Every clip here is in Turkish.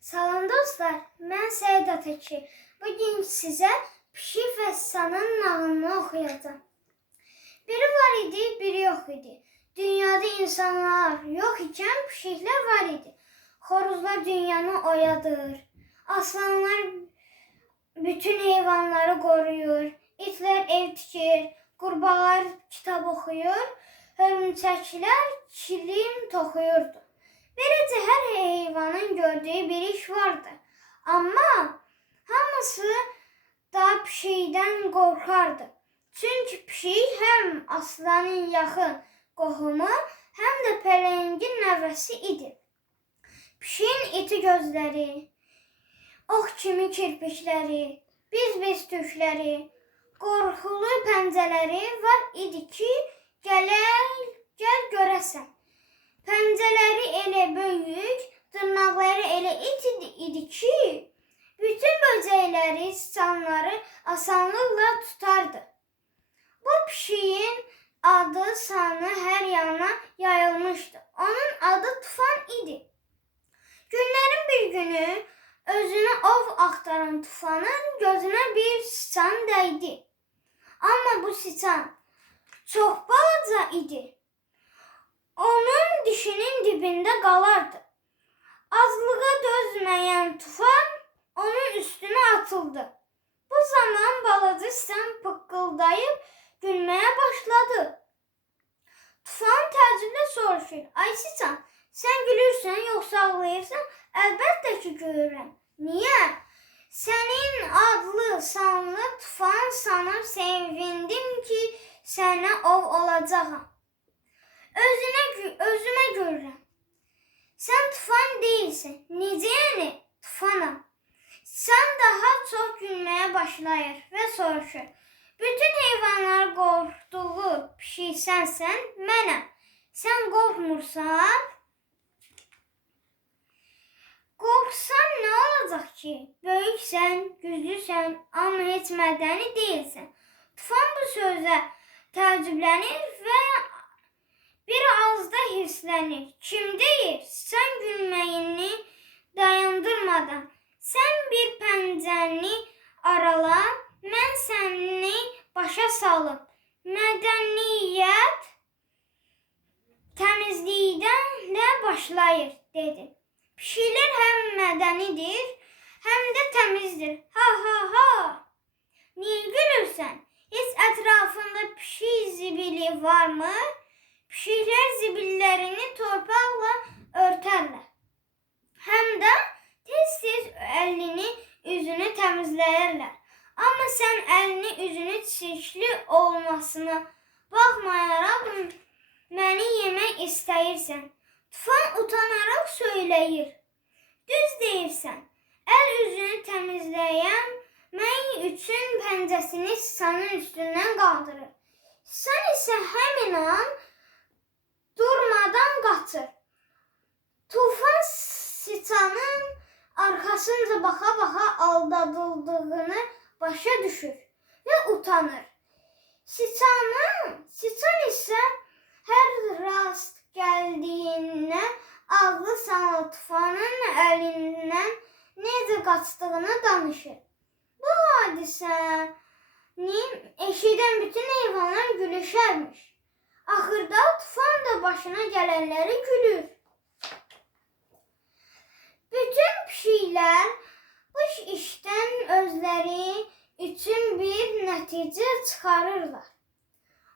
Salam dostlar, mən Səid Atəki. Bu gün sizə Pişik və Sanın nağılını oxuyacağam. Biri var idi, biri yox idi. Dünyada insanlar yox ikən pişiklər var idi. Xoruzlar dünyanı oyadır. Aslanlar bütün heyvanları qoruyur. İtlər ev tikir, qurbağalar kitab oxuyur, hörümçəklər kilim toxuyurdu. Böylece her hayvanın gördüğü bir iş vardı. Ama hamısı da pişikdən qorxardı. Çünki pişik həm aslanın yaxın qohumu, həm də pələngin nəvəsi idi. Pişiyin iti gözləri, ox kimi kirpikləri, biz-biz tükləri, qorxulu pəncələri var idi ki, böcəkləri, siçanları asanlıqla tutardı. Bu pişiyin adı, sanı hər yana yayılmışdı. Onun adı Tufan idi. Günlərin bir günü özünə ov axtaran Tufanın gözünə bir siçan dəydi. Amma bu siçan çox balaca idi. Onun dişinin dibinde qalardı. Azlığa dözmeyen tufan onun üstüne atıldı. Bu zaman balaca sen pıkkıldayıp gülmeye başladı. Tufan təəccüblə soruşur. Ay siçan, sen gülürsən yoksa ağlayırsan? Əlbəttə ki görürəm. Niye? Senin adlı sanlı tufan sanıp sevindim ki sənə ov olacağam. Özüne başlayır ve soruşur. Bütün heyvanlar qorxduğu pişik sənsən, mənəm. Sən qorxmursan? Qorxsan nə olacaq ki? Böyüksən, güclüsən, amma heç mədəni deyilsən. Tufan bu sözə təəccüblənir və bir ağızda hirslənir. Kim deyir? Sən gülməyini dayandırmadan. Sən bir pəncəni arala, mən səni başa salım. Mədəniyyət təmizlikdən də başlayır, dedi. Pişiklər həm mədənidir, həm də təmizdir. Ha ha ha. Niyə gülürsən? Heç ətrafında pişik zibili varmı? Pişiklər zibillərini torpaqla örtərlər. Həm də tez-tez əlini, üzünü təmizləyirlər. Amma sən əlini, üzünü çirkli olmasına baxmayaraq məni yemək istəyirsən. Tufan utanaraq söyləyir. Düz deyirsən. Əl üzünü təmizləyən mən üçün pəncəsini siçanın üstündən qaldırır. Sən isə həmin an durmadan qaçır. Tufan siçanın arkasınca baxa-baxa aldadıldığını başa düşür və utanır. Siçanın, siçan isə hər rast gəldiyinə ağlı sanlı tufanın əlindən necə qaçdığını danışır. Bu hadisəni eşidən bütün heyvanlar gülüşərmiş. Axırda tufan da başına gələnləri gülür. Bütün pişiklər bu işdən özləri üçün bir nəticə çıxarırlar.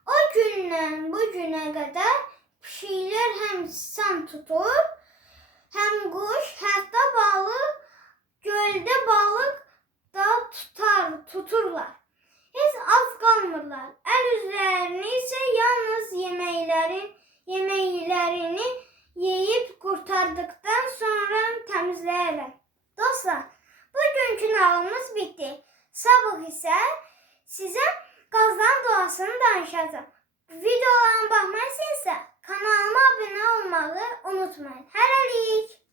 O gündən bu günə qədər pişiklər həm siçan tutur, həm quş, hətta balıq, göldə balıq da tutar, tuturlar. Heç az qalmırlar. Əl üzlərini isə yalnız yeməklərin yeməklərini yeyib qurtardıqdan sonra təmizləyirlər. Dostlar, bugünkü nağılımız bitdi. Sabah isə sizə duasını danışacağım. Videolarıma istəyirsə kanalıma abunə olmağı unutmayın. Hələlik.